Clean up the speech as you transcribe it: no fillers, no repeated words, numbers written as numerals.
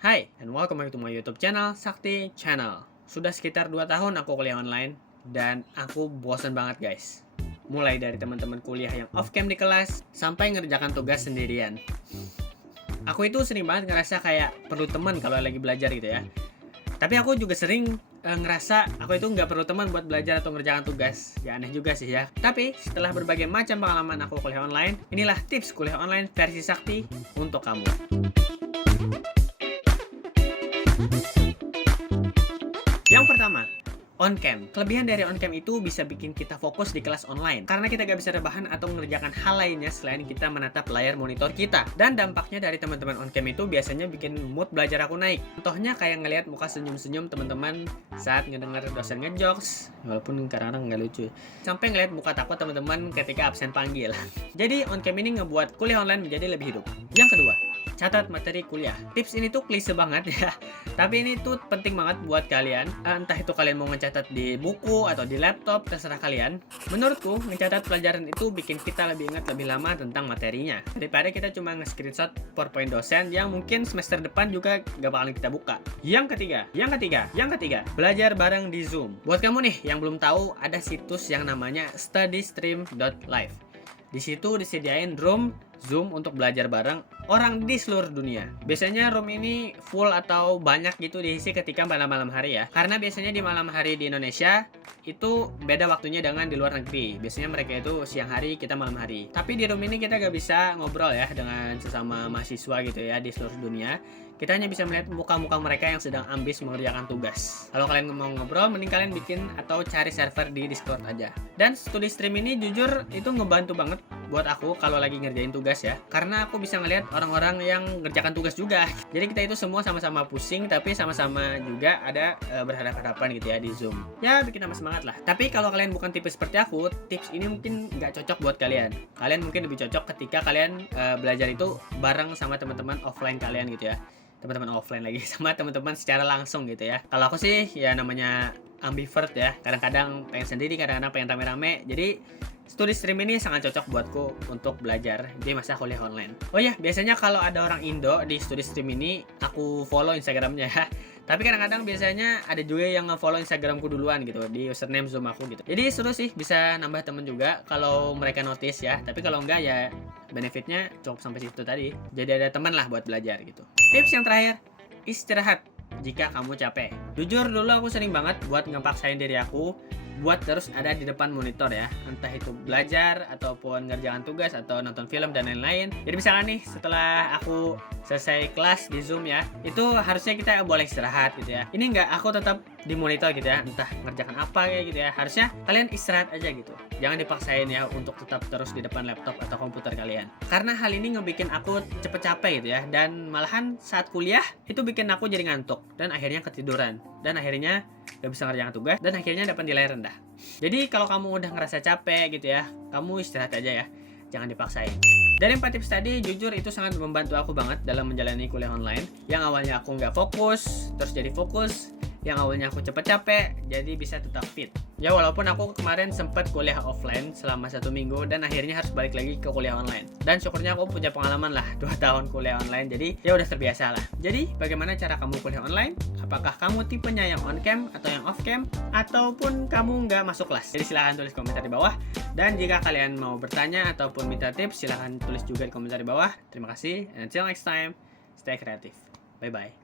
Hai, and welcome back to my YouTube channel, Sakti Channel. Sudah sekitar 2 tahun aku kuliah online, dan aku bosan banget guys. Mulai dari teman-teman kuliah yang off-cam di kelas, sampai ngerjakan tugas sendirian. Aku itu sering banget ngerasa kayak perlu teman kalau lagi belajar gitu ya. Tapi aku juga sering ngerasa aku itu nggak perlu teman buat belajar atau ngerjakan tugas. Ya aneh juga sih ya. Tapi setelah berbagai macam pengalaman aku kuliah online, inilah tips kuliah online versi Sakti untuk kamu. Yang pertama, on-cam. Kelebihan dari on-cam itu bisa bikin kita fokus di kelas online, karena kita gak bisa rebahan atau mengerjakan hal lainnya selain kita menatap layar monitor kita. Dan dampaknya dari teman-teman on-cam itu biasanya bikin mood belajar aku naik. Contohnya kayak ngelihat muka senyum-senyum teman-teman saat ngedengar dosen ngejokes, walaupun kadang-kadang nggak lucu. Sampai ngelihat muka takut teman-teman ketika absen panggil. Jadi on-cam ini ngebuat kuliah online menjadi lebih hidup. Yang kedua, catat materi kuliah. Tips ini tuh klise banget ya, tapi ini tuh penting banget buat kalian. Entah itu kalian mau ngecatat di buku atau di laptop, terserah kalian. Menurutku, ngecatat pelajaran itu bikin kita lebih ingat lebih lama tentang materinya, daripada kita cuma nge-screenshot PowerPoint dosen yang mungkin semester depan juga gak bakalan kita buka. Yang ketiga, belajar bareng di Zoom. Buat kamu nih yang belum tahu, ada situs yang namanya studystream.live. Di situ disediain room Zoom untuk belajar bareng orang di seluruh dunia. Biasanya room ini full atau banyak gitu diisi ketika malam-malam hari ya. Karena biasanya di malam hari di Indonesia itu beda waktunya dengan di luar negeri. Biasanya mereka itu siang hari, kita malam hari. Tapi di room ini kita gak bisa ngobrol ya dengan sesama mahasiswa gitu ya di seluruh dunia. Kita hanya bisa melihat muka-muka mereka yang sedang ambis mengerjakan tugas. Kalau kalian mau ngobrol, mending kalian bikin atau cari server di Discord aja. Dan studi stream ini jujur itu ngebantu banget buat aku kalau lagi ngerjain tugas ya. Karena aku bisa ngelihat orang-orang yang ngerjakan tugas juga. Jadi kita itu semua sama-sama pusing, tapi sama-sama juga ada berhadapan-hadapan gitu ya di Zoom. Ya bikin tambah semangat lah. Tapi kalau kalian bukan tipe seperti aku, tips ini mungkin nggak cocok buat kalian. Kalian mungkin lebih cocok ketika kalian belajar itu bareng sama teman-teman offline kalian gitu ya. Teman-teman offline lagi sama teman-teman secara langsung gitu ya. Kalau aku sih ya namanya ambivert ya. Kadang-kadang pengen sendiri, kadang-kadang pengen rame-rame. Jadi studi stream ini sangat cocok buatku untuk belajar di masa kuliah online. Oh ya, biasanya kalau ada orang Indo di studi stream ini, aku follow Instagramnya ya. Tapi kadang-kadang biasanya ada juga yang nge-follow Instagramku duluan gitu, di username Zoom aku gitu. Jadi seru sih, bisa nambah temen juga kalau mereka notice ya. Tapi kalau enggak ya benefitnya cukup sampai situ tadi. Jadi ada teman lah buat belajar gitu. Tips yang terakhir, istirahat jika kamu capek. Jujur dulu aku sering banget buat ngepaksain diri aku buat terus ada di depan monitor ya, entah itu belajar ataupun ngerjakan tugas atau nonton film dan lain-lain. Jadi misalnya nih setelah aku selesai kelas di Zoom ya, itu harusnya kita boleh istirahat gitu ya. Ini enggak, aku tetap di monitor gitu ya, entah ngerjakan apa kayak gitu ya. Harusnya kalian istirahat aja gitu. Jangan dipaksain ya untuk tetap terus di depan laptop atau komputer kalian. Karena hal ini ngebikin aku cepet capek gitu ya, dan malahan saat kuliah itu bikin aku jadi ngantuk dan akhirnya ketiduran dan akhirnya gak bisa ngerjakan tugas dan akhirnya dapat nilai rendah. Jadi kalau kamu udah ngerasa capek gitu ya, kamu istirahat aja ya, jangan dipaksain. Dari 4 tips tadi, jujur itu sangat membantu aku banget dalam menjalani kuliah online. Yang awalnya aku nggak fokus, terus jadi fokus. Yang awalnya aku cepet capek, jadi bisa tetap fit. Ya walaupun aku kemarin sempat kuliah offline selama 1 minggu dan akhirnya harus balik lagi ke kuliah online. Dan syukurnya aku punya pengalaman lah 2 tahun kuliah online, jadi ya udah terbiasa lah. Jadi bagaimana cara kamu kuliah online? Apakah kamu tipenya yang on cam atau yang off cam? Ataupun kamu nggak masuk kelas? Jadi silahkan tulis komentar di bawah. Dan jika kalian mau bertanya ataupun minta tips, silahkan tulis juga di komentar di bawah. Terima kasih, and until next time, stay kreatif. Bye-bye.